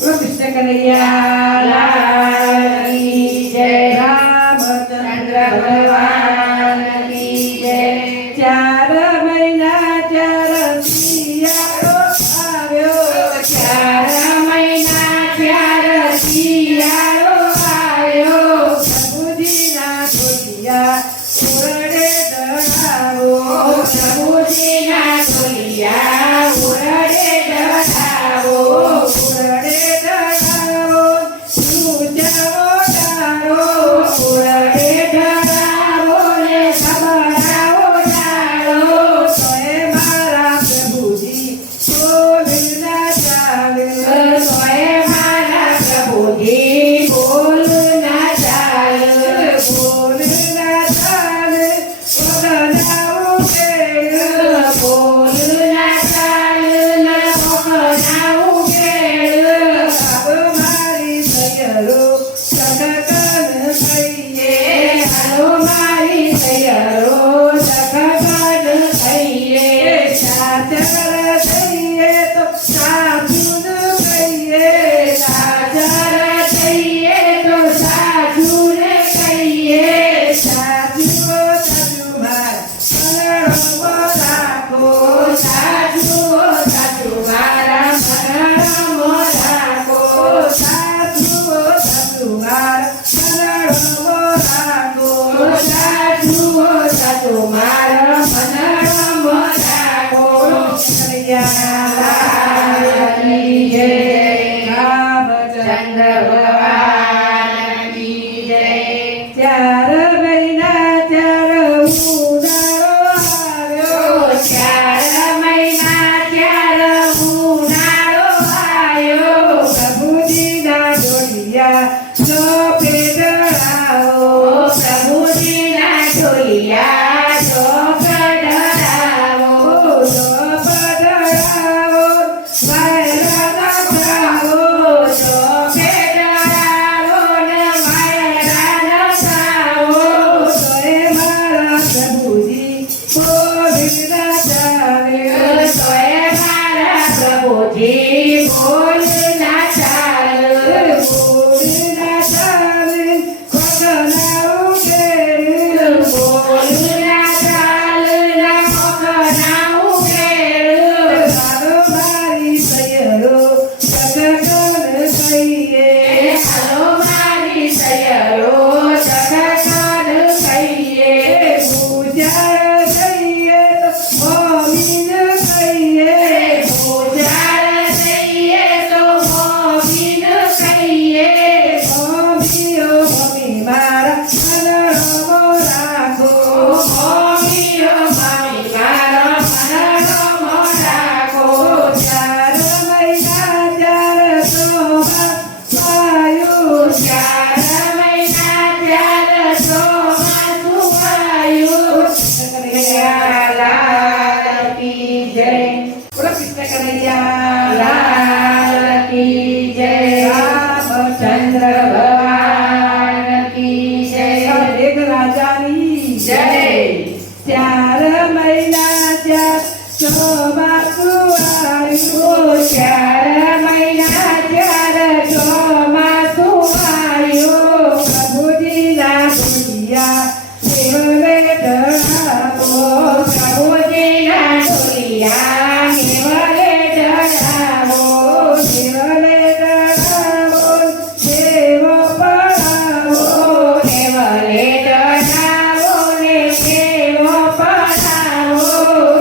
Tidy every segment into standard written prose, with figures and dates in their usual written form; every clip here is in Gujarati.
કૃષ્ણ કનૈયા લાલ કી જય, રામચંદ્ર ભગવાન કી જય। 4 મહિના 4 શિયાળો આવ્યો, 4 મહિના 4 શિયાળો આવ્યો, પ્રભુજીના ઢોલિયા ઉરડે દડાવો, પ્રભુજીના ઢોલિયા ઉરડે દડાવો, ઉરડે દડાવો, ઊંચાઓ ડાળો, ઉરડે દડાવો ને ખબરાવો ડાળો, તોય મારા પ્રભુજી બોલ ના ચાલે, તોય મારા પ્રભુજી બોલ ના ચાલે, બોલ ના ચાલે, પગલાઓ કેળ, બોલ ના ચાલે ના પગલાઓ કેળ, આવ મારી સૈયરો સખકન થઈએ, હાલો મારી સૈયરો સખકન થઈએ, સાચર થઈએ તો સાચું કહીએ, સાચર થઈએ તો સાચું કહીએ, સાચું સાચું મારા મનડો રાખો, સાચું સાચું મારા મનડો રાખો, સાચું સાચું મારા મનડો રાખો, સાચું સાચું મારા મનડો રાખો। કનૈયા લાલ કી જય, રામચંદ્ર ભગવાન કી જય। 4 મહિના 4 ઉનાળો આવ્યો, 4 મહિના 4 ઉનાળો આવ્યો, પ્રભુજીના ઢોલિયા ચોપે ડરાવો, પ્રભુજીના ઢોલિયા ચોપે ડરાવો, ચોપ ડરાવો, વાયરા નખાવો, ચોપે ડરાવો ને વાયરા નખાવો, તોય મારા પ્રભુજી બોલ ના ચાલે, તોય મારા પ્રભુજી બોલ ના ચાલે, બોલ ના ચાલે, પગલાઓ કેળ, બોલ ના ચાલે ના પગલાઓ કેળ, હાલો મારી સૈયરો સખકન થઈએ, હાલો મારી સૈયરો સખકન થઈએ, પૂજાર થઈએ તો મોમીન કહીએ, પૂજાર થઈએ તો મોમીન કહીએ, મોમીઓ મોમી મારા મનડો રાખો, મોમીઓ મોમી મારા મનડો રાખો, 4 મહિના 4 ચોમાસું આવ્યું, 4 મહિના 4 ચોમાસું આવ્યું। કનૈયા લાલ કી જય, બોલો કૃષ્ણ કનૈયા લાલ કી જય, રામચંદ્ર ભગવાન કી જય, મેઘરાજાની જય। 4 મહિના 4 ચોમાસું આવ્યું, 4 મહિના 4 ચોમાસું આવ્યું, પ્રભુજીના ઢોલિયા દેવલે ડરાવો, પ્રભુજીના ઢોલિયા દેવલે ડરાવો, દેવલે ડરાવો, દેવ પડાવો, દેવલે ડરાવો ને દેવ પડાવો,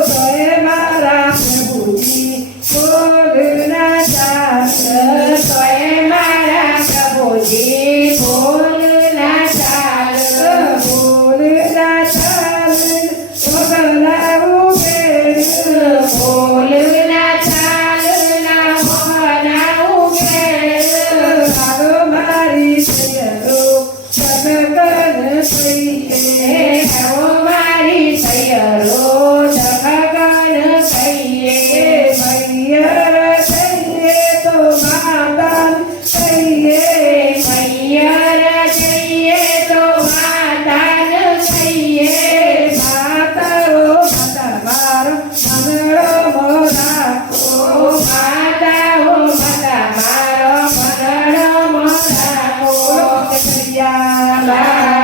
તોય મારા પ્રભુજી બોલ ના કનૈયા લાલ